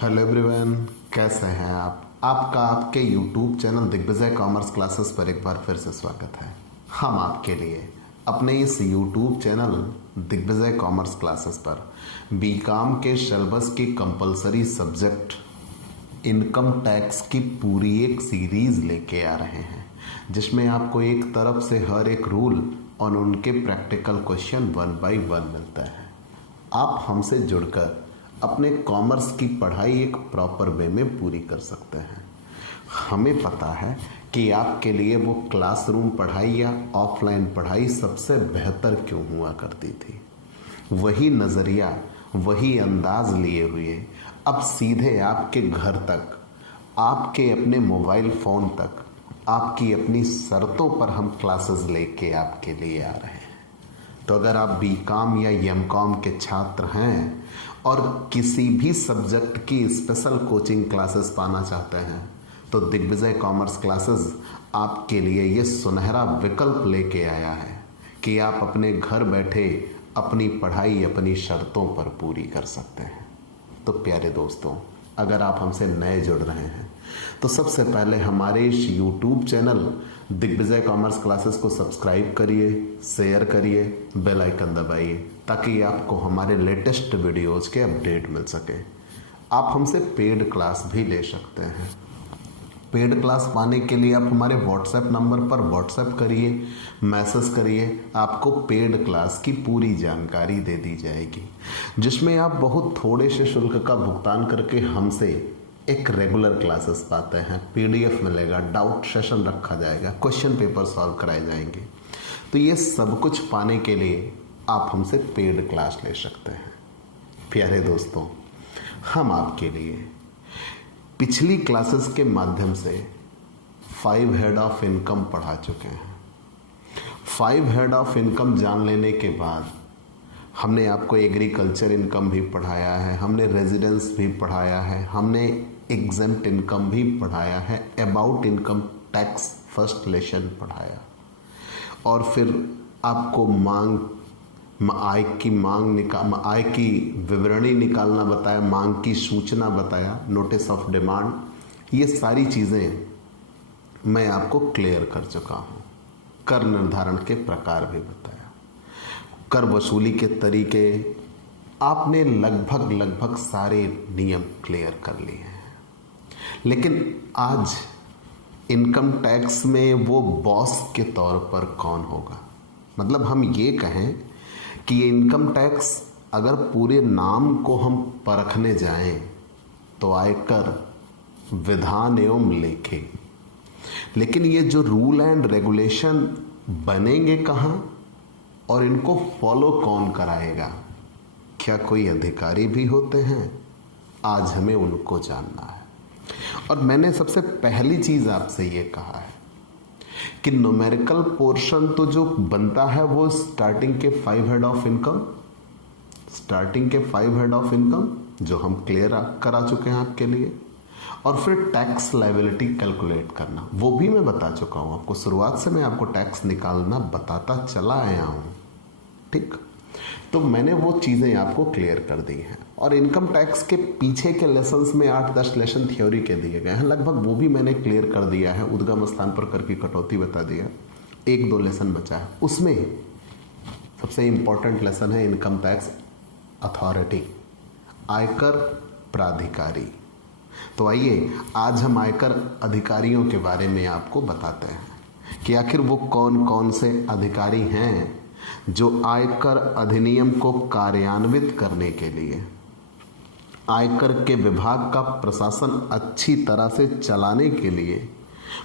Hello everyone, कैसे हैं आप? आपका आपके YouTube channel Digvijay commerce classes पर एक बार फिर से स्वागत है। हम आपके लिए अपने इस YouTube channel Digvijay commerce classes पर बीकॉम के सिलेबस की कंपलसरी सब्जेक्ट इनकम टैक्स की पूरी एक सीरीज लेके आ रहे हैं, जिसमें आपको एक तरफ से हर एक रूल और उनके प्रैक्टिकल क्वेश्चन 1 बाय 1 मिलता है। आप हमसे जुड़कर अपने कॉमर्स की पढ़ाई एक प्रॉपर वे में पूरी कर सकते हैं। हमें पता है कि आपके लिए वो क्लासरूम पढ़ाई या ऑफलाइन पढ़ाई सबसे बेहतर क्यों हुआ करती थी। वही नज़रिया, वही अंदाज लिए हुए अब सीधे आपके घर तक, आपके अपने मोबाइल फ़ोन तक, आपकी अपनी शर्तों पर हम क्लासेस लेके आपके लिए आ रहे हैं। तो अगर आप बीकॉम या एमकॉम के छात्र हैं और किसी भी सब्जेक्ट की स्पेशल कोचिंग क्लासेस पाना चाहते हैं, तो दिग्विजय कॉमर्स क्लासेस आपके लिए ये सुनहरा विकल्प लेके आया है कि आप अपने घर बैठे अपनी पढ़ाई अपनी शर्तों पर पूरी कर सकते हैं। तो प्यारे दोस्तों, अगर आप हमसे नए जुड़ रहे हैं तो सबसे पहले हमारे इस YouTube channel Digvijay commerce classes को सब्सक्राइब करिए, शेयर करिए, बेल आइकन दबाइए, ताकि आपको हमारे लेटेस्ट वीडियोस के अपडेट मिल सके। आप हमसे पेड क्लास भी ले सकते हैं। पेड क्लास पाने के लिए आप हमारे व्हाट्सएप नंबर पर व्हाट्सएप करिए, मैसेज करिए, आपको पेड क्लास की पूरी जानकारी दे दी जाएगी, जिसमें आप बहुत थोड़े से शुल्क का भुगतान करके हमसे एक रेगुलर क्लासेस पाते हैं। पीडीएफ मिलेगा, डाउट सेशन रखा जाएगा, क्वेश्चन पेपर सॉल्व कराए जाएंगे। तो ये सब कुछ पाने के लिए आप हमसे पेड क्लास ले सकते हैं। प्यारे दोस्तों, हम आपके लिए पिछली क्लासेस के माध्यम से 5 हेड ऑफ इनकम पढ़ा चुके हैं। 5 हेड ऑफ इनकम जान लेने के बाद हमने आपको एग्रीकल्चर इनकम भी पढ़ाया है, हमने रेजिडेंस भी पढ़ाया है, हमने एग्जेम्प्ट इनकम भी पढ़ाया है, about income tax first lesson पढ़ाया, और फिर आपको आय की विवरणी निकालना बताया, मांग की सूचना बताया, नोटिस ऑफ डिमांड। ये सारी चीज़ें मैं आपको क्लियर कर चुका हूँ। कर निर्धारण के प्रकार भी बताया, कर वसूली के तरीके, आपने लगभग सारे नियम क्लियर कर लिए हैं। लेकिन आज इनकम टैक्स में वो बॉस के तौर पर कौन होगा? मतलब हम ये कहें कि ये इनकम टैक्स अगर पूरे नाम को हम परखने जाएं तो आयकर विधान एवं लेखे, लेकिन ये जो रूल एंड रेगुलेशन बनेंगे कहाँ और इनको फॉलो कौन कराएगा? क्या कोई अधिकारी भी होते हैं? आज हमें उनको जानना है। और मैंने सबसे पहली चीज आपसे ये कहा है कि न्यूमेरिकल पोर्शन तो जो बनता है वो स्टार्टिंग के 5 हेड ऑफ इनकम जो हम क्लियर करा चुके हैं आपके लिए, और फिर टैक्स लायबिलिटी कैलकुलेट करना, वो भी मैं बता चुका हूं आपको। शुरुआत से मैं आपको टैक्स निकालना बताता चला आया हूं, ठीक? तो मैंने वो चीज़ें आपको क्लियर कर दी हैं। और इनकम टैक्स के पीछे के लेसन्स में 8-10 लेसन थ्योरी के दिए गए हैं, लगभग वो भी मैंने क्लियर कर दिया है। उद्गम स्थान पर कर की कटौती बता दिया, 1-2 लेसन बचा है। उसमें सबसे इम्पोर्टेंट लेसन है इनकम टैक्स अथॉरिटी, आयकर प्राधिकारी। तो आइए आज हम आयकर अधिकारियों के बारे में आपको बताते हैं कि आखिर वो कौन कौन से अधिकारी हैं जो आयकर अधिनियम को कार्यान्वित करने के लिए, आयकर के विभाग का प्रशासन अच्छी तरह से चलाने के लिए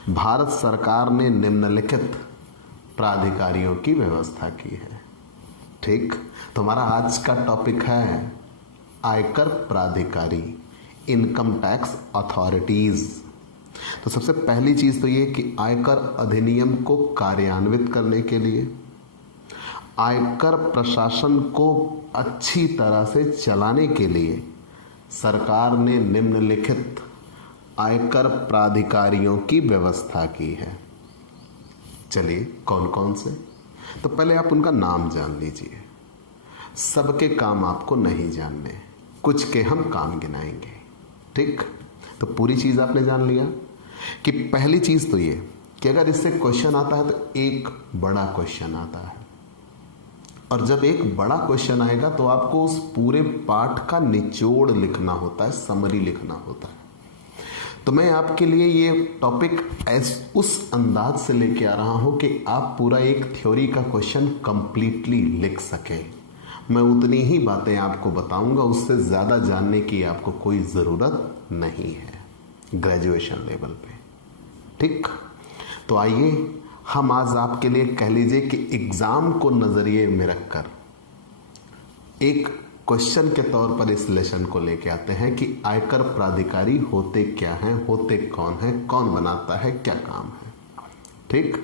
भारत सरकार ने निम्नलिखित प्राधिकारियों की व्यवस्था की है। ठीक, तो हमारा आज का टॉपिक है आयकर प्राधिकारी, इनकम टैक्स अथॉरिटीज। तो सबसे पहली चीज तो ये कि आयकर अधिनियम को कार्यान्वित करने के लिए, आयकर प्रशासन को अच्छी तरह से चलाने के लिए सरकार ने निम्नलिखित आयकर प्राधिकारियों की व्यवस्था की है। चलिए कौन कौन से, तो पहले आप उनका नाम जान लीजिए। सबके काम आपको नहीं जानने, कुछ के हम काम गिनाएंगे। ठीक, तो पूरी चीज आपने जान लिया कि पहली चीज तो ये कि अगर इससे क्वेश्चन आता है तो एक बड़ा क्वेश्चन आता है, और जब एक बड़ा क्वेश्चन आएगा तो आपको उस पूरे पाठ का निचोड़ लिखना होता है, समरी लिखना होता है। तो मैं आपके लिए ये टॉपिक उस अंदाज से लेके आ रहा हूं कि आप पूरा एक थ्योरी का क्वेश्चन कंप्लीटली लिख सकें। मैं उतनी ही बातें आपको बताऊंगा, उससे ज़्यादा जानने की आपको कोई ज़रूरत नहीं है ग्रेजुएशन लेवल पे। ठीक, तो आइए हम आज आपके लिए कह लीजिए कि एग्ज़ाम को नज़रिए में रखकर एक क्वेश्चन के तौर पर इस लेसन को लेके आते हैं कि आयकर प्राधिकारी होते क्या हैं, होते कौन हैं, कौन बनाता है, क्या काम है। ठीक,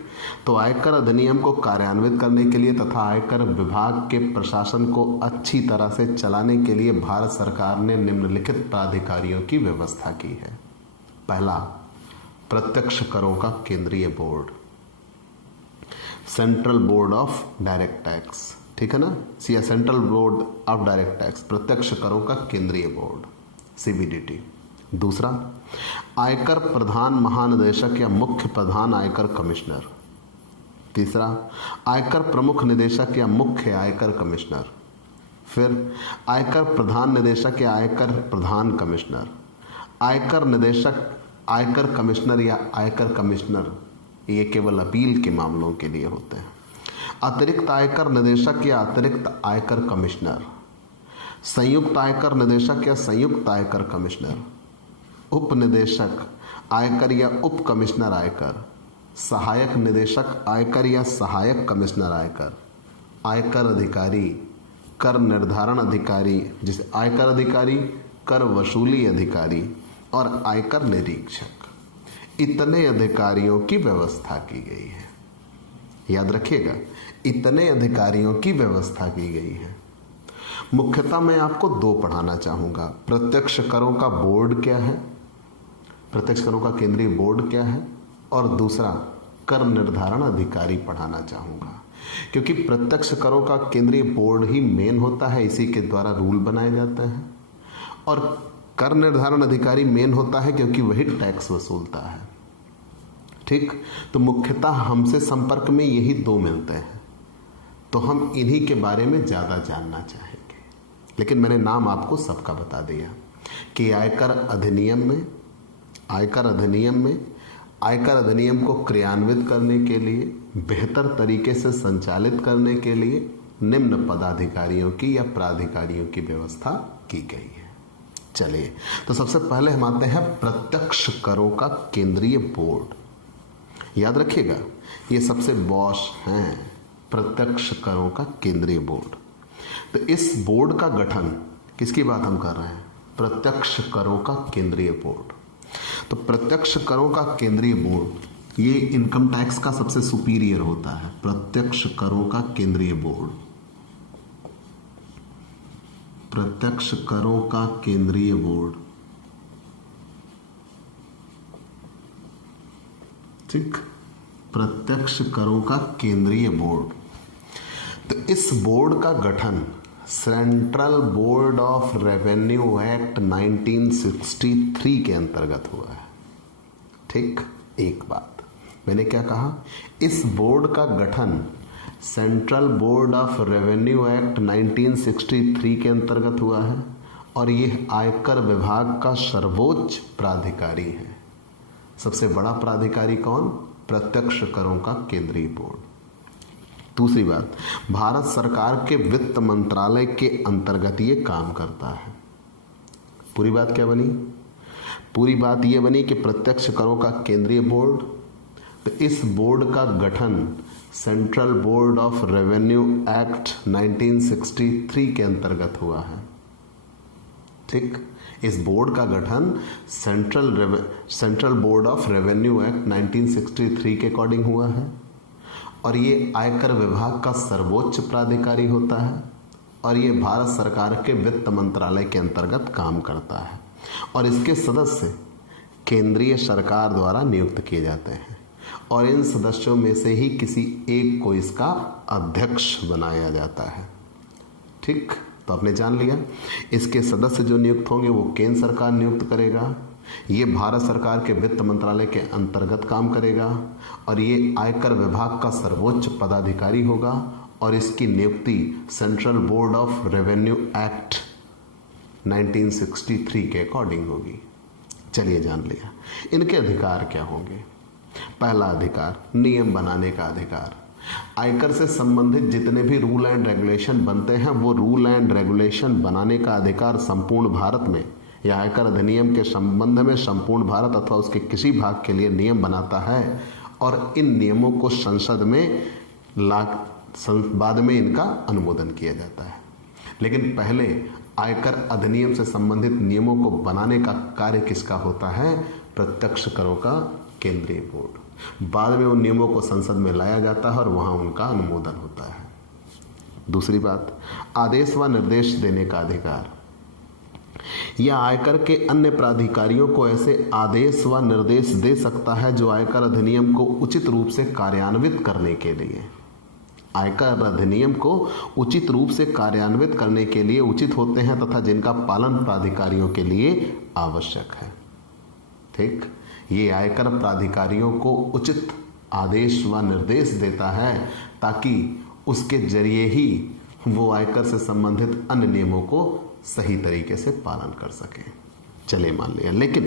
तो आयकर अधिनियम को कार्यान्वित करने के लिए तथा आयकर विभाग के प्रशासन को अच्छी तरह से चलाने के लिए भारत सरकार ने निम्नलिखित प्राधिकारियों की व्यवस्था की है। पहला, प्रत्यक्ष करों का केंद्रीय board, central board of direct tax, ठीक है ना, central board of direct tax, प्रत्यक्ष करों का केंद्रीय बोर्ड, सीबीडीटी। दूसरा, आयकर प्रधान महानिदेशक या मुख्य प्रधान आयकर कमिश्नर। तीसरा, आयकर प्रमुख निदेशक या मुख्य आयकर कमिश्नर। फिर आयकर प्रधान निदेशक या आयकर प्रधान कमिश्नर, आयकर निदेशक, आयकर कमिश्नर या आयकर कमिश्नर, ये केवल अपील के मामलों के लिए होते हैं। अतिरिक्त आयकर निदेशक या अतिरिक्त आयकर कमिश्नर, संयुक्त आयकर निदेशक या संयुक्त आयकर कमिश्नर, उप निदेशक आयकर या उप कमिश्नर आयकर, सहायक निदेशक आयकर या सहायक कमिश्नर आयकर, आयकर अधिकारी, कर निर्धारण अधिकारी जिसे आयकर अधिकारी, कर वसूली अधिकारी और आयकर निरीक्षक। इतने अधिकारियों की व्यवस्था की गई है। याद रखिएगा, इतने अधिकारियों की व्यवस्था की गई है। मुख्यतः मैं आपको दो पढ़ाना चाहूंगा। प्रत्यक्ष करों का बोर्ड क्या है, प्रत्यक्ष करों का केंद्रीय बोर्ड क्या है, और दूसरा कर निर्धारण अधिकारी पढ़ाना चाहूंगा, क्योंकि प्रत्यक्ष करों का केंद्रीय बोर्ड ही मेन होता है, इसी के द्वारा रूल बनाए जाते हैं, और कर निर्धारण अधिकारी मेन होता है क्योंकि वही टैक्स वसूलता है। ठीक, तो मुख्यतः हमसे संपर्क में यही दो मिलते हैं, तो हम इन्हीं के बारे में ज़्यादा जानना चाहेंगे। लेकिन मैंने नाम आपको सबका बता दिया कि आयकर अधिनियम को क्रियान्वित करने के लिए, बेहतर तरीके से संचालित करने के लिए निम्न पदाधिकारियों की या प्राधिकारियों की व्यवस्था की गई है। चलिए, तो सबसे पहले हम आते हैं प्रत्यक्ष करों का केंद्रीय बोर्ड। याद रखिएगा, ये सबसे बॉस हैं, प्रत्यक्ष करों का केंद्रीय बोर्ड। तो इस बोर्ड का गठन, किसकी बात हम कर रहे हैं, प्रत्यक्ष करों का केंद्रीय बोर्ड। तो प्रत्यक्ष करों का केंद्रीय बोर्ड ये इनकम टैक्स का सबसे सुपीरियर होता है। प्रत्यक्ष करों का केंद्रीय बोर्ड, प्रत्यक्ष करों का केंद्रीय बोर्ड, ठीक, प्रत्यक्ष करों का केंद्रीय बोर्ड। तो इस बोर्ड का गठन central board of revenue act 1963 के अंतर्गत हुआ है। ठीक, एक बात मैंने क्या कहा, इस बोर्ड का गठन central board of revenue act 1963 के अंतर्गत हुआ है, और यह आयकर विभाग का सर्वोच्च प्राधिकारी है। सबसे बड़ा प्राधिकारी कौन, प्रत्यक्ष करों का केंद्रीय बोर्ड। दूसरी बात, भारत सरकार के वित्त मंत्रालय के अंतर्गत ये काम करता है। पूरी बात क्या बनी, पूरी बात ये बनी कि प्रत्यक्ष करों का केंद्रीय बोर्ड, तो इस बोर्ड का गठन central board of revenue act 1963 के अंतर्गत हुआ है। ठीक, इस बोर्ड का गठन central board of revenue act 1963 के अकॉर्डिंग हुआ है, और ये आयकर विभाग का सर्वोच्च प्राधिकारी होता है, और ये भारत सरकार के वित्त मंत्रालय के अंतर्गत काम करता है, और इसके सदस्य केंद्रीय सरकार द्वारा नियुक्त किए जाते हैं, और इन सदस्यों में से ही किसी एक को इसका अध्यक्ष बनाया जाता है। ठीक, तो तो आपने जान लिया। इसके सदस्य जो नियुक्त होंगे वो केंद्र सरकार नियुक्त करेगा। ये भारत सरकार के वित्त मंत्रालय के अंतर्गत काम करेगा और ये आयकर विभाग का सर्वोच्च पदाधिकारी होगा और इसकी नियुक्ति central board of revenue act 1963 के अकॉर्डिंग होगी। चलिए जान लिया। इनके अधिकार क्या होंगे। पहला अधिकार, नियम बनाने का अधिकार। आयकर से संबंधित जितने भी रूल एंड रेगुलेशन बनते हैं वो रूल एंड रेगुलेशन बनाने का अधिकार संपूर्ण भारत में या आयकर अधिनियम के संबंध में संपूर्ण भारत अथवा उसके किसी भाग के लिए नियम बनाता है और इन नियमों को संसद में बाद में इनका अनुमोदन किया जाता है। लेकिन पहले आयकर अधिनियम से संबंधित नियमों को बनाने का कार्य किसका होता है? प्रत्यक्ष करों का केंद्रीय बोर्ड। बाद में उन नियमों को संसद में लाया जाता है और वहां उनका अनुमोदन होता है। दूसरी बात, आदेश व निर्देश देने का अधिकार। यह आयकर के अन्य प्राधिकारियों को ऐसे आदेश व निर्देश दे सकता है जो आयकर अधिनियम को उचित रूप से कार्यान्वित करने के लिए उचित रूप से कार्यान्वित करने के लिए उचित होते हैं तथा जिनका पालन प्राधिकारियों के लिए आवश्यक है। ठीक, ये आयकर प्राधिकारियों को उचित आदेश व निर्देश देता है ताकि उसके जरिए ही वो आयकर से संबंधित अन्य नियमों को सही तरीके से पालन कर सके। चले मान लिया। लेकिन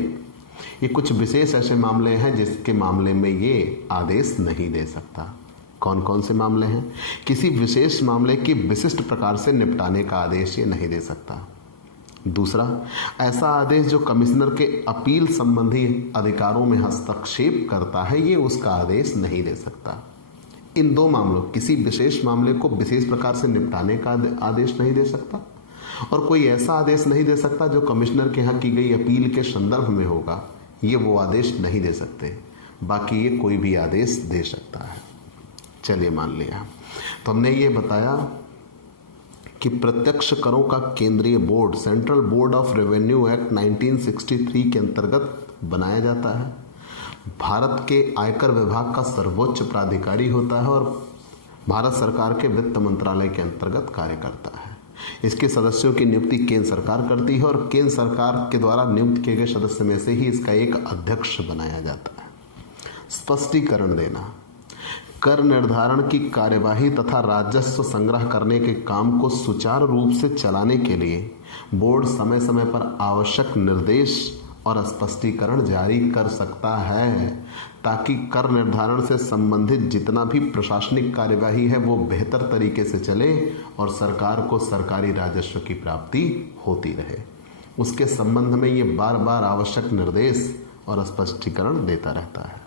ये कुछ विशेष ऐसे मामले हैं जिसके मामले में ये आदेश नहीं दे सकता। कौन कौन से मामले हैं? किसी विशेष मामले की विशिष्ट प्रकार से निपटाने का आदेश ये नहीं दे सकता। दूसरा, ऐसा आदेश जो कमिश्नर के अपील संबंधी अधिकारों में हस्तक्षेप करता है ये उसका आदेश नहीं दे सकता। इन दो मामलों, किसी विशेष मामले को विशेष प्रकार से निपटाने का आदेश नहीं दे सकता और कोई ऐसा आदेश नहीं दे सकता जो कमिश्नर के यहाँ की गई अपील के संदर्भ में होगा, ये वो आदेश नहीं दे सकते। बाकी ये कोई भी आदेश दे सकता है। चलिए मान लिया। तो हमने ये बताया कि प्रत्यक्ष करों का केंद्रीय board central board of revenue act 1963 के अंतर्गत बनाया जाता है। भारत के आयकर विभाग का सर्वोच्च प्राधिकारी होता है और भारत सरकार के वित्त मंत्रालय के अंतर्गत कार्य करता है। इसके सदस्यों की नियुक्ति केंद्र सरकार करती है और केंद्र सरकार के द्वारा नियुक्त किए गए सदस्य में से ही इसका एक अध्यक्ष बनाया जाता है। स्पष्टीकरण देना। कर निर्धारण की कार्यवाही तथा राजस्व संग्रह करने के काम को सुचारू रूप से चलाने के लिए बोर्ड समय समय पर आवश्यक निर्देश और स्पष्टीकरण जारी कर सकता है ताकि कर निर्धारण से संबंधित जितना भी प्रशासनिक कार्यवाही है वो बेहतर तरीके से चले और सरकार को सरकारी राजस्व की प्राप्ति होती रहे। उसके संबंध में ये बार बार आवश्यक निर्देश और स्पष्टीकरण देता रहता है।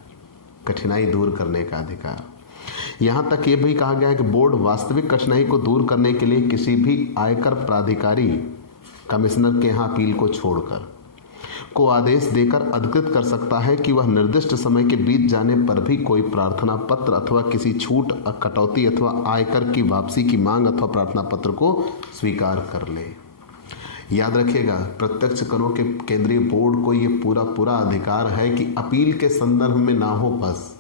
कठिनाई दूर करने का अधिकार। यहाँ तक ये भी कहा गया है कि बोर्ड वास्तविक कठिनाई को दूर करने के लिए किसी भी आयकर प्राधिकारी कमिश्नर के यहाँ अपील को छोड़कर को आदेश देकर अधिकृत कर सकता है कि वह निर्दिष्ट समय के बीत जाने पर भी कोई प्रार्थना पत्र अथवा किसी छूट, कटौती अथवा आयकर की वापसी की मांग अथवा प्रार्थना पत्र को स्वीकार कर ले। याद रखिएगा, प्रत्यक्ष करों के केंद्रीय बोर्ड को ये पूरा अधिकार है कि अपील के संदर्भ में ना हो बस,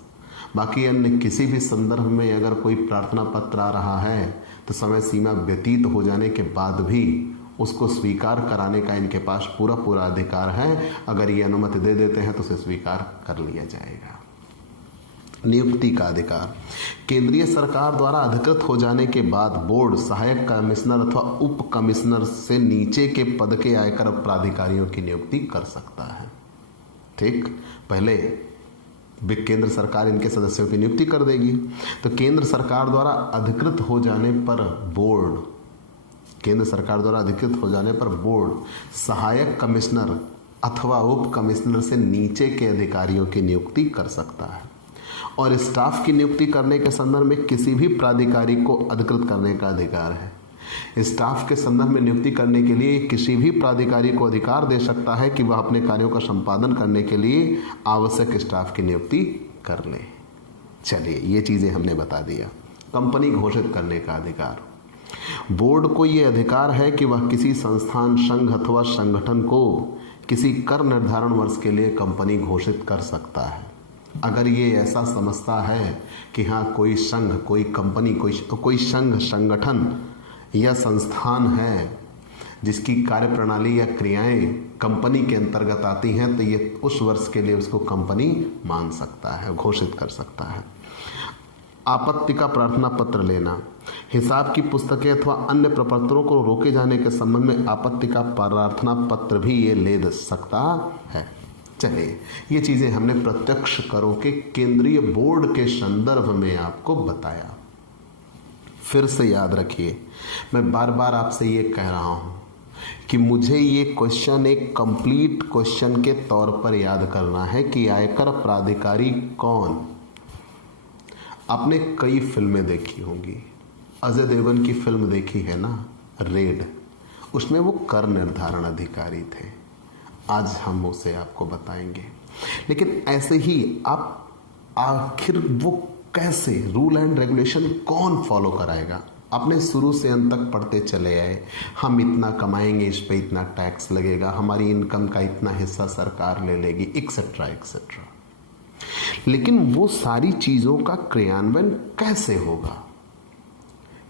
बाकी अन्य किसी भी संदर्भ में अगर कोई प्रार्थना पत्र आ रहा है तो समय सीमा व्यतीत हो जाने के बाद भी उसको स्वीकार कराने का इनके पास पूरा अधिकार है। अगर ये अनुमति दे देते हैं तो उसे स्वीकार कर लिया जाएगा। नियुक्ति का अधिकार। केंद्रीय सरकार द्वारा अधिकृत हो जाने के बाद बोर्ड सहायक कमिश्नर अथवा उप कमिश्नर से नीचे के पद के आयकर प्राधिकारियों की नियुक्ति कर सकता है। ठीक, पहले केंद्र सरकार इनके सदस्यों की नियुक्ति कर देगी तो केंद्र सरकार द्वारा अधिकृत हो जाने पर बोर्ड सहायक कमिश्नर अथवा उप कमिश्नर से नीचे के अधिकारियों की नियुक्ति कर सकता है और स्टाफ की नियुक्ति करने के संदर्भ में किसी भी प्राधिकारी को अधिकृत करने का अधिकार है। स्टाफ के संदर्भ में नियुक्ति करने के लिए किसी भी प्राधिकारी को अधिकार दे सकता है कि वह अपने कार्यों का संपादन करने के लिए आवश्यक स्टाफ की नियुक्ति कर ले। चलिए, ये चीज़ें हमने बता दिया। कंपनी घोषित करने का अधिकार। बोर्ड को ये अधिकार है कि वह किसी संस्थान, संघ अथवा संगठन को किसी कर निर्धारण वर्ष के लिए कंपनी घोषित कर सकता है अगर ये ऐसा समझता है कि हाँ कोई संघ, कोई कंपनी, कोई संघ, संगठन या संस्थान है जिसकी कार्यप्रणाली या क्रियाएं कंपनी के अंतर्गत आती हैं, तो ये उस वर्ष के लिए उसको कंपनी मान सकता है, घोषित कर सकता है। आपत्ति का प्रार्थना पत्र लेना, हिसाब की पुस्तकें अथवा अन्य प्रपत्रों को रोके जाने के संबंध में आपत्ति का प्रार्थना पत्र भी ये ले सकता है। चलिए, ये चीजें हमने प्रत्यक्ष करों के केंद्रीय बोर्ड के संदर्भ में आपको बताया। फिर से याद रखिए, मैं बार बार आपसे ये कह रहा हूं कि मुझे ये क्वेश्चन एक कंप्लीट क्वेश्चन के तौर पर याद करना है कि आयकर प्राधिकारी कौन। आपने कई फिल्में देखी होंगी, अजय देवगन की फिल्म देखी है ना, रेड, उसमें वो कर निर्धारण अधिकारी थे। आज हम उसे आपको बताएंगे। लेकिन ऐसे ही आप आखिर वो कैसे, रूल एंड रेगुलेशन कौन फॉलो कराएगा। आपने शुरू से अंत तक पढ़ते चले आए, हम इतना कमाएंगे, इस पे इतना टैक्स लगेगा, हमारी इनकम का इतना हिस्सा सरकार ले लेगी, एक्सेट्रा एक्सेट्रा। लेकिन वो सारी चीजों का क्रियान्वयन कैसे होगा?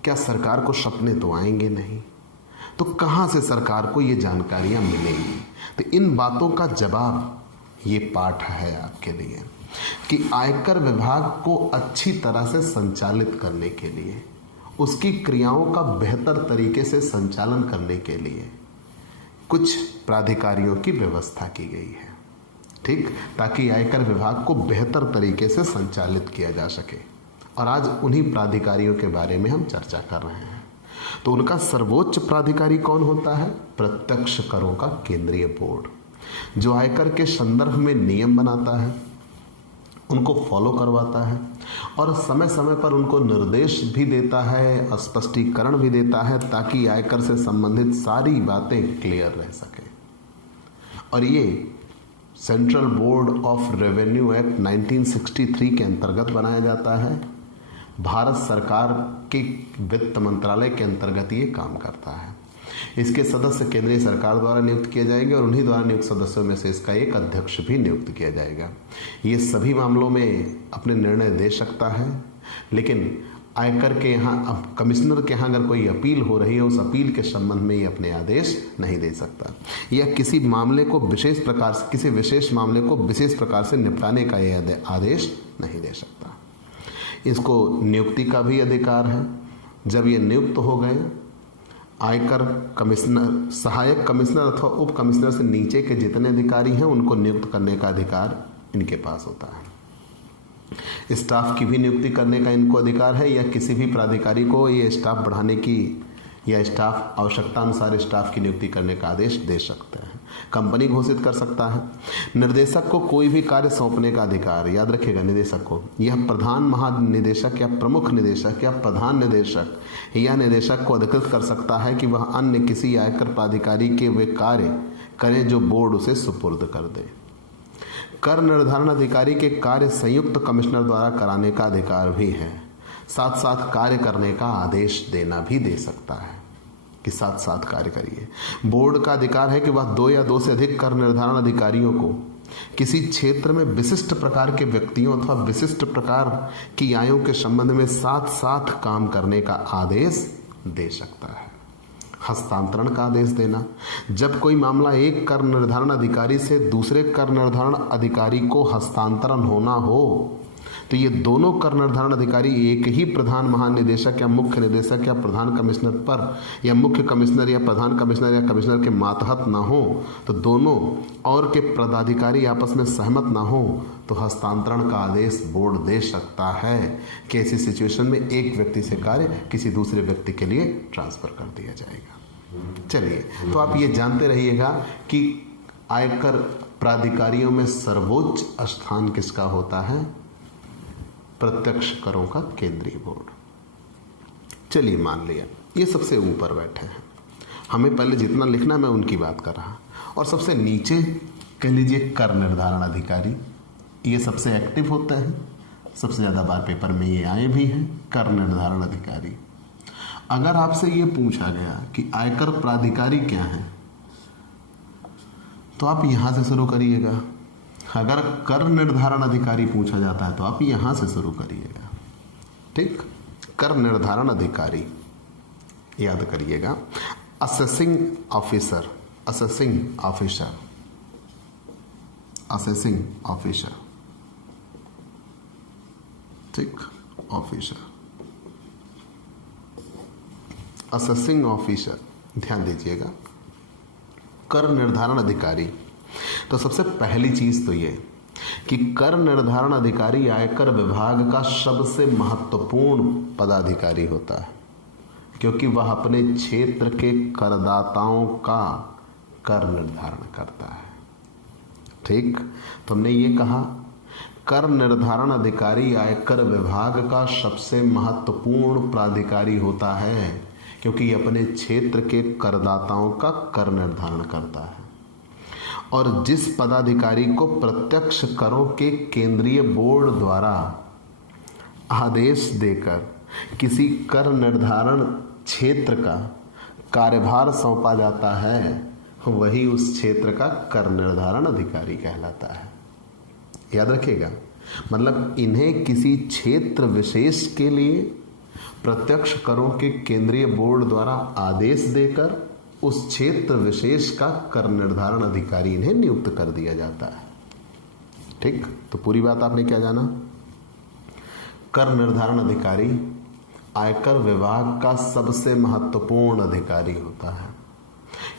क्या सरकार को सपने तो आएंगे नहीं, तो कहां से सरकार को ये जानकारियां मिलेंगी? तो इन बातों का जवाब ये पाठ है आपके लिए कि आयकर विभाग को अच्छी तरह से संचालित करने के लिए, उसकी क्रियाओं का बेहतर तरीके से संचालन करने के लिए कुछ प्राधिकारियों की व्यवस्था की गई है, ठीक, ताकि आयकर विभाग को बेहतर तरीके से संचालित किया जा सके। और आज उन्हीं प्राधिकारियों के बारे में हम चर्चा कर रहे हैं। तो उनका सर्वोच्च प्राधिकारी कौन होता है? प्रत्यक्ष करों का केंद्रीय बोर्ड, जो आयकर के संदर्भ में नियम बनाता है, उनको फॉलो करवाता है और समय समय पर उनको निर्देश भी देता है, स्पष्टीकरण भी देता है, ताकि आयकर से संबंधित सारी बातें क्लियर रह सके। और ये central board of revenue act 1963 के अंतर्गत बनाया जाता है। भारत सरकार के वित्त मंत्रालय के अंतर्गत ये काम करता है। इसके सदस्य केंद्रीय सरकार द्वारा नियुक्त किए जाएंगे और उन्हीं द्वारा नियुक्त सदस्यों में से इसका एक अध्यक्ष भी नियुक्त किया जाएगा। ये सभी मामलों में अपने निर्णय दे सकता है, लेकिन आयकर के यहाँ, अब कमिश्नर के यहाँ अगर कोई अपील हो रही है, उस अपील के संबंध में ये अपने आदेश नहीं दे सकता, या किसी मामले को विशेष प्रकार से, किसी विशेष मामले को विशेष प्रकार से निपटाने का यह आदेश नहीं दे सकता। इसको नियुक्ति का भी अधिकार है। जब ये नियुक्त हो गए, आयकर कमिश्नर, सहायक कमिश्नर अथवा उप कमिश्नर से नीचे के जितने अधिकारी हैं, उनको नियुक्त करने का अधिकार इनके पास होता है। स्टाफ की भी नियुक्ति करने का इनको अधिकार है, या किसी भी प्राधिकारी को ये स्टाफ बढ़ाने की या स्टाफ आवश्यकता अनुसार स्टाफ की नियुक्ति करने का आदेश दे सकते हैं। कंपनी घोषित कर सकता है। निर्देशक को कोई भी कार्य सौंपने का अधिकार, याद रखिएगा, निदेशक को, यह प्रधान महानिदेशक या प्रमुख निदेशक या प्रधान निदेशक या निदेशक को अधिकृत कर सकता है कि वह अन्य किसी आयकर प्राधिकारी के वे कार्य करें जो बोर्ड उसे सुपुर्द कर दे। कर निर्धारण अधिकारी के कार्य संयुक्त कमिश्नर द्वारा कराने का अधिकार भी है। साथ साथ कार्य करने का आदेश देना भी दे सकता है कि साथ साथ कार्य करिए। बोर्ड का अधिकार है कि वह 2 या 2 से अधिक कर निर्धारण अधिकारियों को किसी क्षेत्र में विशिष्ट प्रकार के व्यक्तियों अथवा विशिष्ट प्रकार की आयों के संबंध में साथ साथ काम करने का आदेश दे सकता है। हस्तांतरण का आदेश देना, जब कोई मामला एक कर निर्धारण अधिकारी से दूसरे कर निर्धारण अधिकारी को हस्तांतरण होना हो, तो ये दोनों कर निर्धारण अधिकारी एक ही प्रधान महानिदेशक या मुख्य निदेशक या प्रधान कमिश्नर पर, या मुख्य कमिश्नर या प्रधान कमिश्नर या कमिश्नर के मातहत ना हो, तो दोनों और के पदाधिकारी आपस में सहमत ना हो, तो हस्तांतरण का आदेश बोर्ड दे सकता है कि ऐसी सिचुएशन में एक व्यक्ति से कार्य किसी दूसरे व्यक्ति के लिए ट्रांसफर कर दिया जाएगा। चलिए, तो आप ये जानते रहिएगा कि आयकर प्राधिकारियों में सर्वोच्च स्थान किसका होता है? प्रत्यक्ष करों का केंद्रीय बोर्ड। चलिए, मान लिया ये सबसे ऊपर बैठे हैं, हमें पहले जितना लिखना मैं उनकी बात कर रहा, और सबसे नीचे कह लीजिए कर निर्धारण अधिकारी, ये सबसे एक्टिव होते हैं, सबसे ज़्यादा बार पेपर में ये आए भी हैं, कर निर्धारण अधिकारी। अगर आपसे ये पूछा गया कि आयकर प्राधिकारी क्या है, तो आप यहां से शुरू करिएगा। अगर कर निर्धारण अधिकारी पूछा जाता है तो आप यहां से शुरू करिएगा, ठीक। कर निर्धारण अधिकारी याद करिएगा। Assessing officer, assessing officer, assessing officer, ठीक, ऑफिसर, असेसिंग ऑफिसर, ध्यान दीजिएगा। कर निर्धारण अधिकारी, तो सबसे पहली चीज तो ये कि कर निर्धारण अधिकारी आयकर विभाग का सबसे महत्वपूर्ण पदाधिकारी होता है, क्योंकि वह अपने क्षेत्र के करदाताओं का कर निर्धारण करता है। ठीक, तो हमने ये कहा कर निर्धारण अधिकारी आयकर विभाग का सबसे महत्वपूर्ण प्राधिकारी होता है, क्योंकि अपने क्षेत्र के करदाताओं का कर निर्धारण करता है। और जिस पदाधिकारी को प्रत्यक्ष करों के केंद्रीय बोर्ड द्वारा आदेश देकर किसी कर निर्धारण क्षेत्र का कार्यभार सौंपा जाता है, वही उस क्षेत्र का कर निर्धारण अधिकारी कहलाता है। याद रखिएगा, मतलब इन्हें किसी क्षेत्र विशेष के लिए प्रत्यक्ष करों के केंद्रीय बोर्ड द्वारा आदेश देकर उस क्षेत्र विशेष का कर निर्धारण अधिकारी इन्हें नियुक्त कर दिया जाता है। ठीक, तो पूरी बात आपने क्या जाना? कर निर्धारण अधिकारी आयकर विभाग का सबसे महत्वपूर्ण अधिकारी होता है,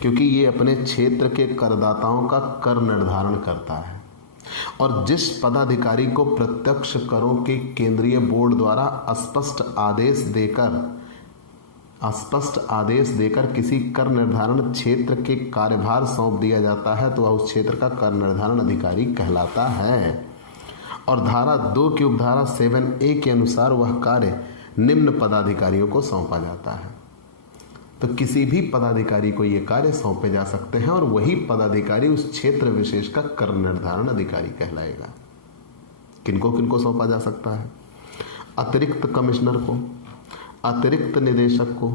क्योंकि ये अपने क्षेत्र के करदाताओं का कर निर्धारण करता है। और जिस पदाधिकारी को प्रत्यक्ष करों के केंद्रीय बोर्ड द्वारा स्पष्ट आदेश देकर किसी कर निर्धारण क्षेत्र के कार्यभार सौंप दिया जाता है, तो वह उस क्षेत्र का कर निर्धारण अधिकारी कहलाता है। और धारा 2 की उपधारा 7A के अनुसार वह कार्य निम्न पदाधिकारियों को सौंपा जाता है। तो किसी भी पदाधिकारी को ये कार्य सौंपे जा सकते हैं और वही पदाधिकारी उस क्षेत्र विशेष का कर निर्धारण अधिकारी कहलाएगा। किनको किनको सौंपा जा सकता है? अतिरिक्त कमिश्नर को, अतिरिक्त निदेशक को,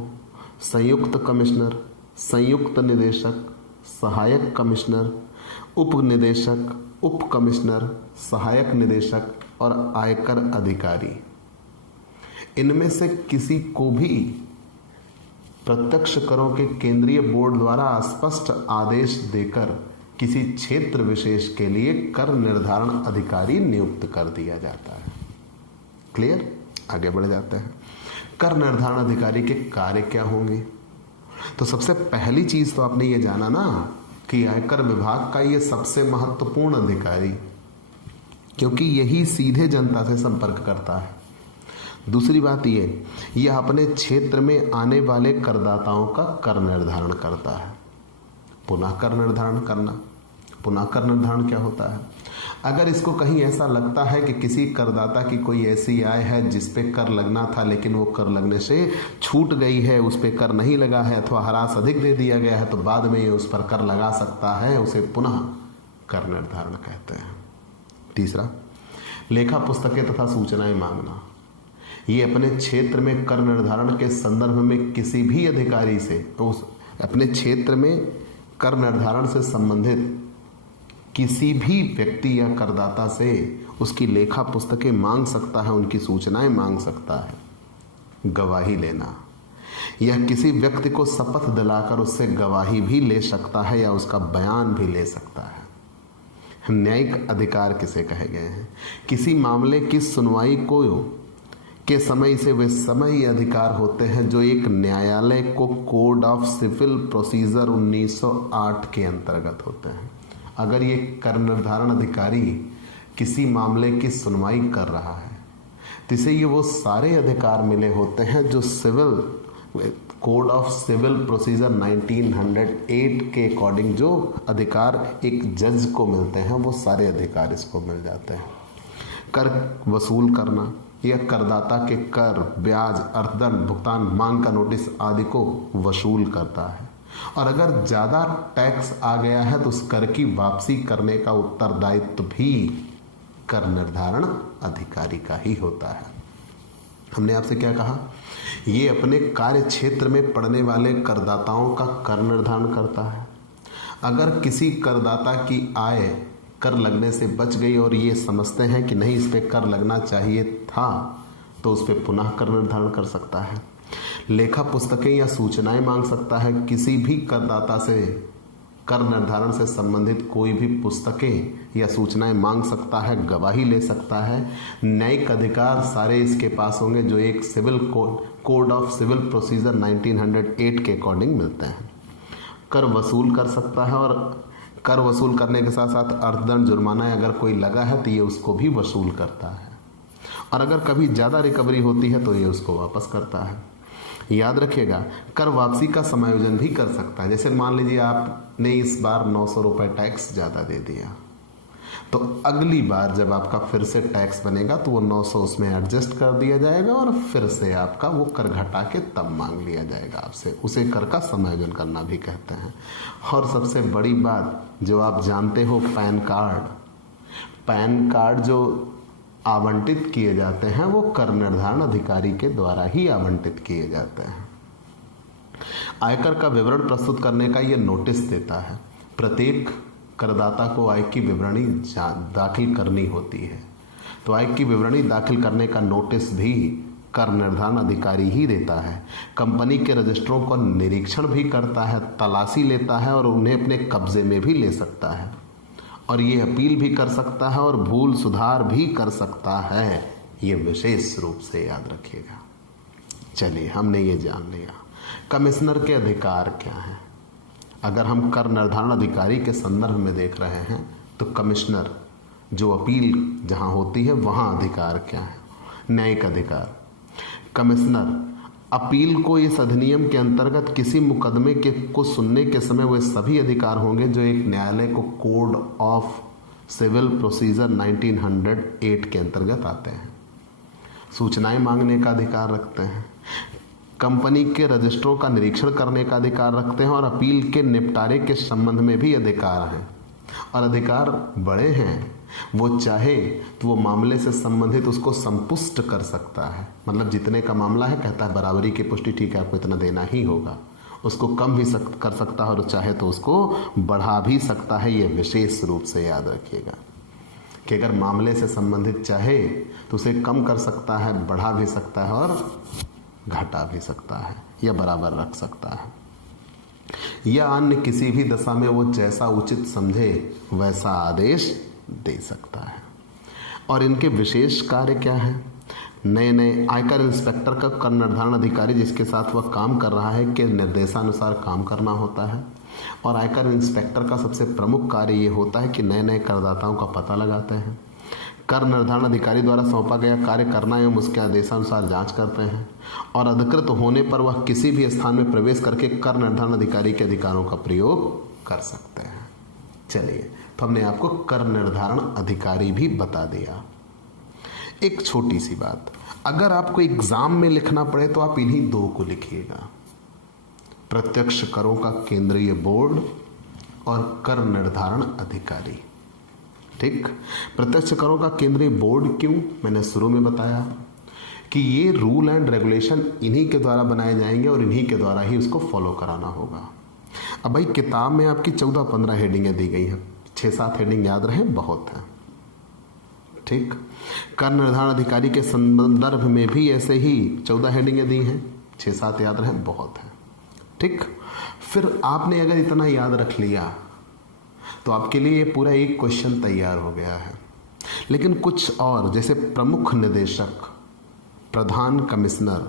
संयुक्त कमिश्नर, संयुक्त निदेशक, सहायक कमिश्नर, उप निदेशक, उप कमिश्नर, सहायक निदेशक और आयकर अधिकारी। इनमें से किसी को भी प्रत्यक्ष करों के केंद्रीय बोर्ड द्वारा स्पष्ट आदेश देकर किसी क्षेत्र विशेष के लिए कर निर्धारण अधिकारी नियुक्त कर दिया जाता है। क्लियर? आगे बढ़ जाते हैं। कर निर्धारण अधिकारी के कार्य क्या होंगे? तो सबसे पहली चीज तो आपने ये जाना ना कि आयकर विभाग का ये सबसे महत्वपूर्ण अधिकारी, क्योंकि यही सीधे जनता से संपर्क करता है। दूसरी बात यह अपने क्षेत्र में आने वाले करदाताओं का कर निर्धारण करता है। पुनः कर निर्धारण करना, पुनः कर निर्धारण क्या होता है? अगर इसको कहीं ऐसा लगता है कि किसी करदाता की कोई ऐसी आय है जिस पे कर लगना था लेकिन वो कर लगने से छूट गई है, उस पे कर नहीं लगा है अथवा ह्रास अधिक दे दिया गया है, तो बाद में ये उस पर कर लगा सकता है, उसे पुनः कर निर्धारण कहते हैं। तीसरा, लेखा पुस्तकें तथा सूचनाएं मांगना। ये अपने क्षेत्र में कर निर्धारण के संदर्भ में किसी भी अधिकारी से, उस अपने क्षेत्र में कर निर्धारण से संबंधित किसी भी व्यक्ति या करदाता से उसकी लेखा पुस्तकें मांग सकता है, उनकी सूचनाएं मांग सकता है। गवाही लेना, यह किसी व्यक्ति को शपथ दिलाकर उससे गवाही भी ले सकता है या उसका बयान भी ले सकता है। न्यायिक अधिकार किसे कहे गए हैं? किसी मामले की सुनवाई को के समय से वे समय अधिकार होते हैं जो एक न्यायालय को कोड ऑफ सिविल प्रोसीजर 1908 के अंतर्गत होते हैं। अगर ये कर निर्धारण अधिकारी किसी मामले की सुनवाई कर रहा है तो इसे ये वो सारे अधिकार मिले होते हैं जो civil code of civil procedure 1908 के अकॉर्डिंग जो अधिकार एक जज को मिलते हैं, वो सारे अधिकार इसको मिल जाते हैं। कर वसूल करना, यह करदाता के कर, ब्याज, अर्थदंड, भुगतान, मांग का नोटिस आदि को वसूल करता है। और अगर ज़्यादा टैक्स आ गया है तो उस कर की वापसी करने का उत्तरदायित्व भी कर निर्धारण अधिकारी का ही होता है। हमने आपसे क्या कहा? ये अपने कार्य क्षेत्र में पड़ने वाले करदाताओं का कर निर्धारण करता है। अगर किसी करदाता की आय कर लगने से बच गई और ये समझते हैं कि नहीं इस पे कर लगना चाहिए था, तो उस पे पुनः कर निर्धारण कर सकता है। लेखा पुस्तकें या सूचनाएं मांग सकता है। किसी भी करदाता से कर निर्धारण से संबंधित कोई भी पुस्तकें या सूचनाएं मांग सकता है, गवाही ले सकता है। न्यायिक अधिकार सारे इसके पास होंगे जो एक civil code of civil procedure 1908 के अकॉर्डिंग मिलते हैं। कर वसूल कर सकता है और कर वसूल करने के साथ साथ अर्थदंड जुर्माना अगर कोई लगा है तो ये उसको भी वसूल करता है, और अगर कभी ज़्यादा रिकवरी होती है तो ये उसको वापस करता है। याद रखिएगा, कर वापसी का समायोजन भी कर सकता है। जैसे मान लीजिए आपने इस बार 900 रुपये टैक्स ज़्यादा दे दिया, तो अगली बार जब आपका फिर से टैक्स बनेगा तो वो 900 उसमें एडजस्ट कर दिया जाएगा और फिर से आपका वो कर घटा के तब मांग लिया जाएगा आपसे। उसे कर का समायोजन करना भी कहते हैं। और सबसे बड़ी बात जो आप जानते हो, पैन कार्ड जो आवंटित किए जाते हैं वो कर निर्धारण अधिकारी के द्वारा ही आवंटित किए जाते हैं। आयकर का विवरण प्रस्तुत करने का ये नोटिस देता है। प्रत्येक करदाता को आय की विवरणी दाखिल करनी होती है, तो आय की विवरणी दाखिल करने का नोटिस भी कर निर्धारण अधिकारी ही देता है। कंपनी के रजिस्टरों का निरीक्षण भी करता है, तलाशी लेता है और उन्हें अपने कब्जे में भी ले सकता है, और ये अपील भी कर सकता है और भूल सुधार भी कर सकता है। ये विशेष रूप से याद रखिएगा। चलिए, हमने ये जान लिया कमिश्नर के अधिकार क्या हैं। अगर हम कर निर्धारण अधिकारी के संदर्भ में देख रहे हैं तो कमिश्नर जो अपील जहां होती है वहां अधिकार क्या है। न्यायिक अधिकार, कमिश्नर अपील को इस अधिनियम के अंतर्गत किसी मुकदमे को सुनने के समय वे सभी अधिकार होंगे जो एक न्यायालय को कोड ऑफ सिविल प्रोसीजर 1908 के अंतर्गत आते हैं। सूचनाएं मांगने का अधिकार रखते हैं, कंपनी के रजिस्टरों का निरीक्षण करने का अधिकार रखते हैं, और अपील के निपटारे के संबंध में भी अधिकार हैं। और अधिकार बड़े हैं, वो चाहे तो वो मामले से संबंधित उसको संपुष्ट कर सकता है। मतलब जितने का मामला है कहता है बराबरी की पुष्टि, ठीक है आपको इतना देना ही होगा। उसको कम भी कर सकता है और चाहे तो उसको बढ़ा भी सकता है। ये विशेष रूप से याद रखिएगा कि अगर मामले से संबंधित चाहे तो उसे कम कर सकता है, बढ़ा भी सकता है और घटा भी सकता है या बराबर रख सकता है, या अन्य किसी भी दशा में वो जैसा उचित समझे वैसा आदेश दे सकता है। और इनके विशेष कार्य क्या है। नए आयकर इंस्पेक्टर का कर निर्धारण अधिकारी जिसके साथ वह काम कर रहा है के निर्देशानुसार काम करना होता है। और आयकर इंस्पेक्टर का सबसे प्रमुख कार्य ये होता है कि नए करदाताओं का पता लगाते हैं, कर निर्धारण अधिकारी द्वारा सौंपा गया कार्य करना एवं उसके आदेशानुसार जांच करते हैं, और अधिकृत होने पर वह किसी भी स्थान में प्रवेश करके कर निर्धारण अधिकारी के अधिकारों का प्रयोग कर सकते हैं। चलिए, तो हमने आपको कर निर्धारण अधिकारी भी बता दिया। एक छोटी सी बात, अगर आपको एग्जाम में लिखना पड़े तो आप इन्हीं दो को लिखिएगा, प्रत्यक्ष करों का केंद्रीय बोर्ड और कर निर्धारण अधिकारी। ठीक, प्रत्यक्ष करों का केंद्रीय बोर्ड क्यों, मैंने शुरू में बताया कि ये रूल एंड रेगुलेशन इन्हीं के द्वारा बनाए जाएंगे और इन्हीं के द्वारा ही उसको फॉलो कराना होगा। अब भाई किताब में आपकी 14-15 हेडिंगें दी गई हैं, 6-7 हेडिंग याद रहे बहुत है। ठीक, कर निर्धारण अधिकारी के संदर्भ में भी ऐसे ही 14 हेडिंगें दी हैं, 6-7 याद रहे बहुत है। ठीक, फिर आपने अगर इतना याद रख लिया तो आपके लिए ये पूरा एक क्वेश्चन तैयार हो गया है। लेकिन कुछ और, जैसे प्रमुख निदेशक, प्रधान कमिश्नर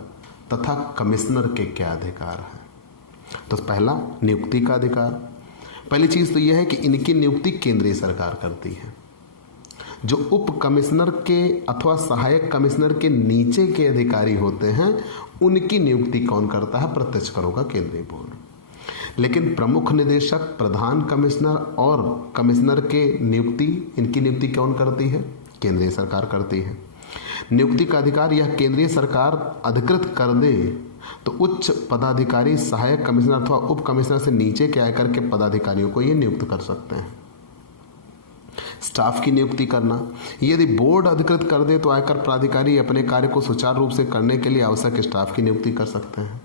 तथा कमिश्नर के क्या अधिकार हैं। तो पहला, नियुक्ति का अधिकार। पहली चीज तो यह है कि इनकी नियुक्ति केंद्रीय सरकार करती है। जो उप कमिश्नर के अथवा सहायक कमिश्नर के नीचे के अधिकारी होते हैं उनकी नियुक्ति कौन करता है, प्रत्यक्ष करों का केंद्रीय बोर्ड। लेकिन प्रमुख निदेशक, प्रधान कमिश्नर और कमिश्नर के नियुक्ति, इनकी नियुक्ति कौन करती है, केंद्रीय सरकार करती है। नियुक्ति का अधिकार यह केंद्रीय सरकार अधिकृत कर दे तो उच्च पदाधिकारी सहायक कमिश्नर अथवा उप कमिश्नर से नीचे के आयकर के पदाधिकारियों को ये नियुक्त कर सकते हैं। स्टाफ की नियुक्ति करना, यदि बोर्ड अधिकृत कर दे तो आयकर प्राधिकारी अपने कार्य को सुचारू रूप से करने के लिए आवश्यक स्टाफ की नियुक्ति कर सकते हैं।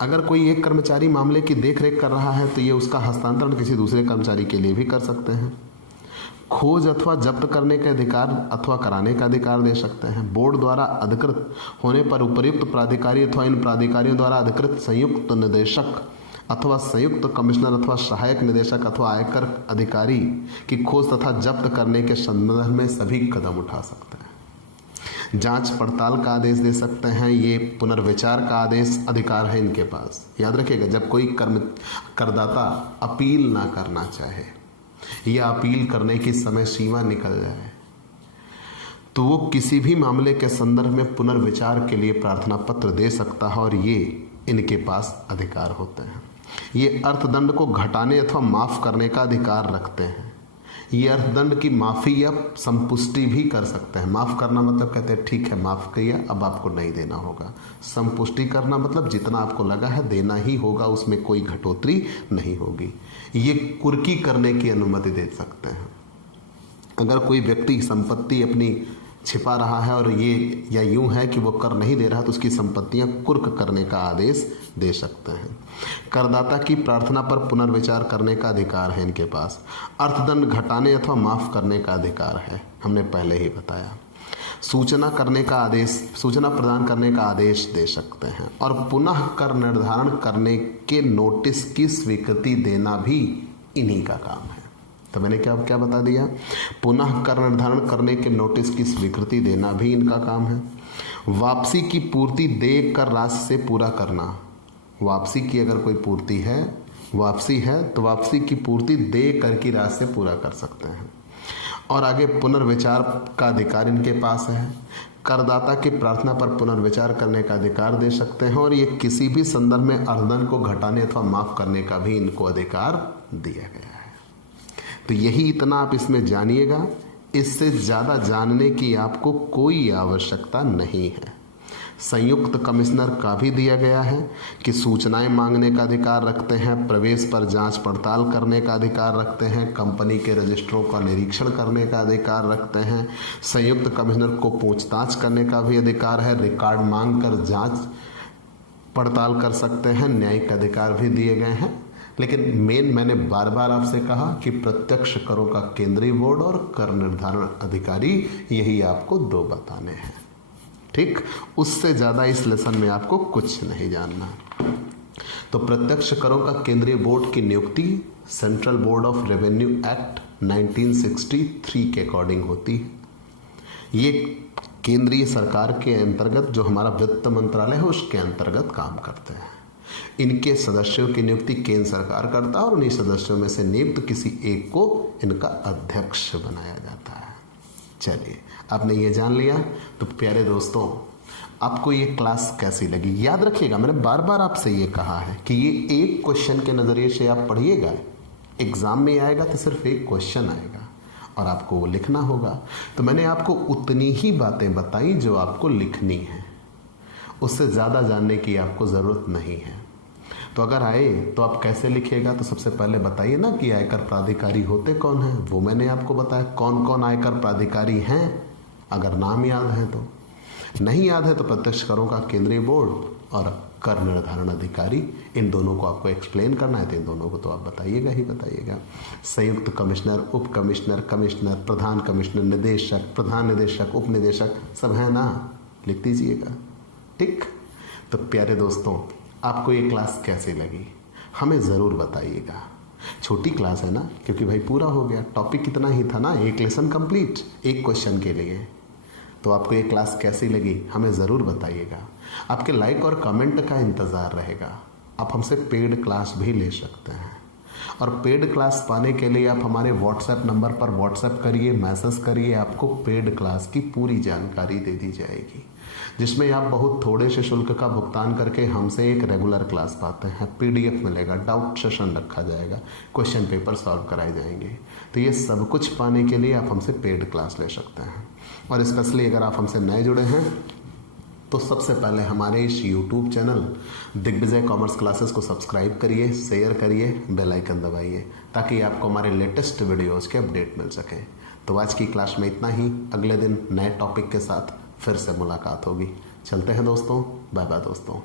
अगर कोई एक कर्मचारी मामले की देखरेख कर रहा है तो ये उसका हस्तांतरण किसी दूसरे कर्मचारी के लिए भी कर सकते हैं। खोज अथवा जब्त करने के अधिकार अथवा कराने का अधिकार दे सकते हैं। बोर्ड द्वारा अधिकृत होने पर उपर्युक्त प्राधिकारी अथवा इन प्राधिकारियों द्वारा अधिकृत संयुक्त निदेशक अथवा संयुक्त कमिश्नर अथवा सहायक निदेशक अथवा आयकर अधिकारी की खोज तथा जब्त करने के संदर्भ में सभी कदम उठा सकते हैं। जांच पड़ताल का आदेश दे सकते हैं। ये पुनर्विचार का आदेश अधिकार है इनके पास। याद रखिएगा, जब कोई करदाता अपील ना करना चाहे या अपील करने की समय सीमा निकल जाए तो वो किसी भी मामले के संदर्भ में पुनर्विचार के लिए प्रार्थना पत्र दे सकता है और ये इनके पास अधिकार होते हैं। ये अर्थदंड को घटाने अथवा माफ करने का अधिकार रखते हैं। ये अर्थदंड की माफ़ी या संपुष्टि भी कर सकते हैं। माफ़ करना मतलब कहते हैं ठीक है माफ़ किया, अब आपको नहीं देना होगा। संपुष्टि करना मतलब जितना आपको लगा है देना ही होगा, उसमें कोई घटोतरी नहीं होगी। ये कुर्की करने की अनुमति दे सकते हैं। अगर कोई व्यक्ति संपत्ति अपनी छिपा रहा है और ये या यूं है कि वो कर नहीं दे रहा तो उसकी संपत्तियां कुर्क करने का आदेश दे सकते हैं। करदाता की प्रार्थना पर पुनर्विचार करने का अधिकार है इनके पास। अर्थदंड घटाने अथवा माफ करने का अधिकार है, हमने पहले ही बताया। सूचना प्रदान करने का आदेश दे सकते हैं और पुनः कर निर्धारण करने के नोटिस की स्वीकृति देना भी इन्हीं का काम है। तो मैंने क्या बता दिया, पुनः कर निर्धारण करने के नोटिस की स्वीकृति देना भी इनका काम है। वापसी की पूर्ति देय कर राशि से पूरा करना। वापसी की अगर कोई पूर्ति है, वापसी है तो वापसी की पूर्ति देय कर की राशि से पूरा कर सकते हैं। और आगे पुनर्विचार का अधिकार इनके पास है। करदाता की प्रार्थना पर पुनर्विचार करने का अधिकार दे सकते हैं और ये किसी भी संदर्भ में अर्थदंड को घटाने अथवा माफ करने का भी इनको अधिकार दिया गया है। तो यही इतना आप इसमें जानिएगा, इससे ज़्यादा जानने की आपको कोई आवश्यकता नहीं है। संयुक्त कमिश्नर का भी दिया गया है कि सूचनाएं मांगने का अधिकार रखते हैं, प्रवेश पर जांच पड़ताल करने का अधिकार रखते हैं, कंपनी के रजिस्टरों का निरीक्षण करने का अधिकार रखते हैं, संयुक्त कमिश्नर को पूछताछ करने का भी अधिकार है, रिकॉर्ड मांग कर जांच पड़ताल कर सकते हैं, न्यायिक अधिकार भी दिए गए हैं। लेकिन मैंने बार बार आपसे कहा कि प्रत्यक्ष करों का केंद्रीय बोर्ड और कर निर्धारण अधिकारी, यही आपको दो बताने हैं। ठीक, उससे ज़्यादा इस लेसन में आपको कुछ नहीं जानना। तो प्रत्यक्ष करों का केंद्रीय बोर्ड की नियुक्ति central board of revenue act 1963 के अकॉर्डिंग होती है। ये केंद्रीय सरकार के अंतर्गत, जो हमारा वित्त मंत्रालय है उसके अंतर्गत काम करते हैं। इनके सदस्यों की नियुक्ति केंद्र सरकार करता है और उन्हीं सदस्यों में से नियुक्त किसी एक को इनका अध्यक्ष बनाया जाता है। चलिए, आपने ये जान लिया। तो प्यारे दोस्तों, आपको ये क्लास कैसी लगी? याद रखिएगा, मैंने बार बार आपसे ये कहा है कि ये एक क्वेश्चन के नज़रिए से आप पढ़िएगा। एग्जाम में आएगा तो सिर्फ एक क्वेश्चन आएगा और आपको वो लिखना होगा। तो मैंने आपको उतनी ही बातें बताई जो आपको लिखनी है, उससे ज़्यादा जानने की आपको ज़रूरत नहीं है। तो अगर आए तो आप कैसे लिखिएगा? तो सबसे पहले बताइए ना कि आयकर प्राधिकारी होते कौन हैं, वो मैंने आपको बताया। कौन कौन आयकर प्राधिकारी हैं, अगर नाम याद है तो। नहीं याद है तो प्रत्यक्ष करों का केंद्रीय बोर्ड और कर निर्धारण अधिकारी, इन दोनों को आपको एक्सप्लेन करना है तो इन दोनों को तो आप बताइएगा ही बताइएगा। संयुक्त कमिश्नर, उप कमिश्नर, कमिश्नर, प्रधान कमिश्नर, निदेशक, प्रधान निदेशक, उप निदेशक, सब है ना, लिख दीजिएगा। ठीक, तो प्यारे दोस्तों, आपको ये क्लास कैसी लगी हमें ज़रूर बताइएगा। छोटी क्लास है ना, क्योंकि भाई पूरा हो गया, टॉपिक कितना ही था ना, एक लेसन कंप्लीट एक क्वेश्चन के लिए। तो आपको ये क्लास कैसी लगी हमें ज़रूर बताइएगा। आपके लाइक और कमेंट का इंतज़ार रहेगा। आप हमसे पेड क्लास भी ले सकते हैं और पेड क्लास पाने के लिए आप हमारे व्हाट्सएप नंबर पर व्हाट्सएप करिए, मैसेज करिए, आपको पेड क्लास की पूरी जानकारी दे दी जाएगी, जिसमें आप बहुत थोड़े से शुल्क का भुगतान करके हमसे एक रेगुलर क्लास पाते हैं। PDF मिलेगा, डाउट सेशन रखा जाएगा, क्वेश्चन पेपर सॉल्व कराए जाएंगे। तो ये सब कुछ पाने के लिए आप हमसे पेड क्लास ले सकते हैं। और स्पेशली अगर आप हमसे नए जुड़े हैं तो सबसे पहले हमारे इस YouTube channel Digvijay commerce classes को सब्सक्राइब करिए, शेयर करिए, बेल आइकन दबाइए, ताकि आपको हमारे लेटेस्ट वीडियोज़ के अपडेट मिल सके। तो आज की क्लास में इतना ही। अगले दिन नए टॉपिक के साथ फिर से मुलाकात होगी। चलते हैं दोस्तों, बाय बाय दोस्तों।